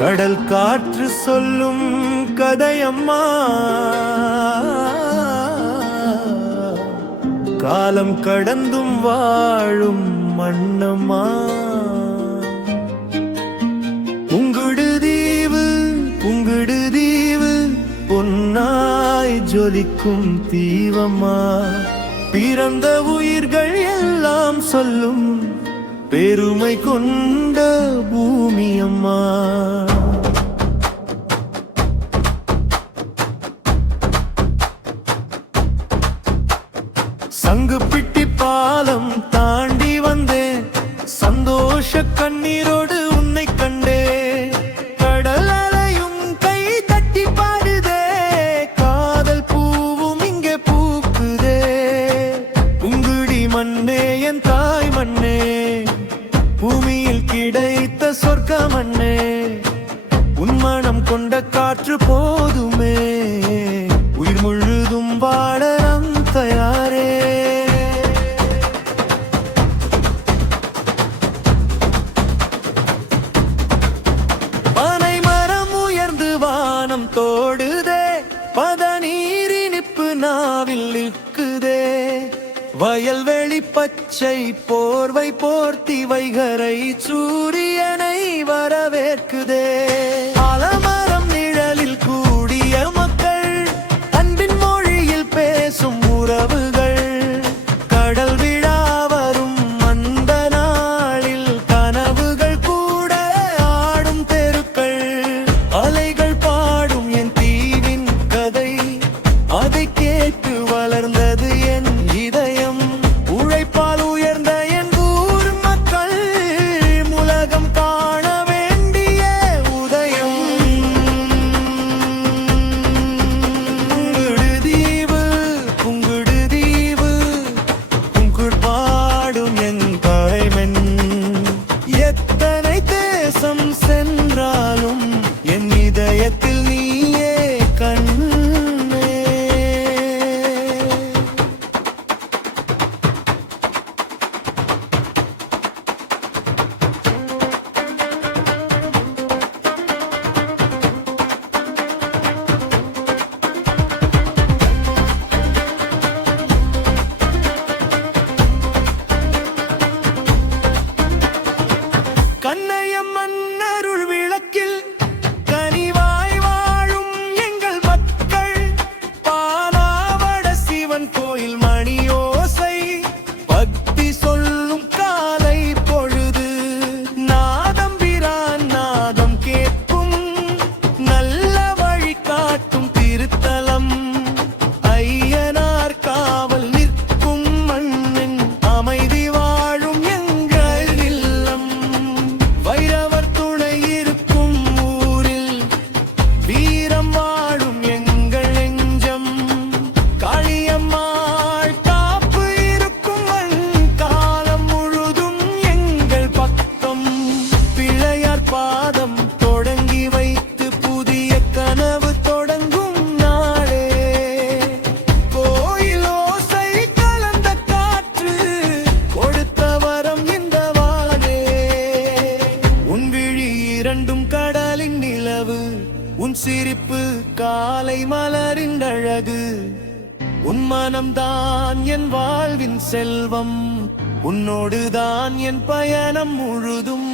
கடல் காற்று சொல்லும் கதையம்மா, காலம் கடந்தும் வாழும் மண்ணம்மா. புங்குடுதீவு புங்குடுதீவு பொன்னாய் ஜொலிக்கும் தீவம்மா. பிறந்த உயிர்கள் எல்லாம் சொல்லும் பெருமை கொண்ட பூமி அம்மா. சங்குப்பிட்டி பாலம் தாண்டி வந்தேன், சந்தோஷ கண்ணீரோடு உன்னை கண்டே. கடல் அலையும் கை தட்டி பாடுதே, காதல் பூவும் இங்கே பூக்குதே. புங்குடி மண்ணே என் தாய் மண்ணே, பூமியில் கிடைத்த சொர்க்க மண்ணே. உன் மனம் கொண்ட காற்று போதுமே, உயிர் முழுதும் வாழ நம் தயாரே. பனை மரம் உயர்ந்து வானம் தோடுதே, பதநீரினிப்பு நாவில் நிற்குதே. வயல்வெளி பச்சை போர்வை போர்த்தி வைகரை சூரியனை வரவேற்குதே. ஆலமரம் நிழலில் கூடிய மக்கள், அன்பின் மொழியில் பேசும் உறவுகள். கடல் விழா வரும் அந்த நாளில் கனவுகள் கூட ஆடும் தெருக்கள். அலைகள் பாடும் என் தீவின் கதை, அதை கேட்டு வளர்ந்தது என் இதயம். உழைப்பால் உயர்ந்த என் ஊர் மக்கள், உலகம் காண வேண்டிய உதயம். புங்குடுதீவு புங்குடுதீவு புங்குடு பாடும் என் தாய்மண். எத்தனை தேசம் சென்றாலும் என் இதயத்தில் நீயே கண்ணே. கண்ணையம்மன் அருள் விளக்கில் கனிவாய் வாழும் எங்கள் மக்கள். பாலாவட சிவன் கோயில் மணியோசை, பக்தி சொல்லும் காலை பொழுது. நாதம்பிரான் நாதம் கேட்கும், நல்ல வழி காட்டும் திருத்தலம். ஐயனார் காவல் நிற்கும் மண்ணின் அமைதி வாழும் எங்கள் இல்லம். வைரவர் துணை இருக்கும் ஊரில் வீரம் வாழும் எங்கள் நெஞ்சம். காளியம்மாள் காப்பு இருக்கும் மண், காலம் முழுதும் எங்கள் பக்கம். பிள்ளையார் பாதம் தொடங்கி வைத்து புதிய கனவு தொடங்கும் நாளே. கோயில் ஓசை கலந்த காற்று கொடுத்த வரம் இந்த வானே. உன் விழி இரண்டும் கடலின் நிலவு, உன் சிரிப்பு காலை மலரின் அழகு. உன் மனம்தான் என் வாழ்வின் செல்வம், உன்னோடுதான் என் பயணம் முழுதும்.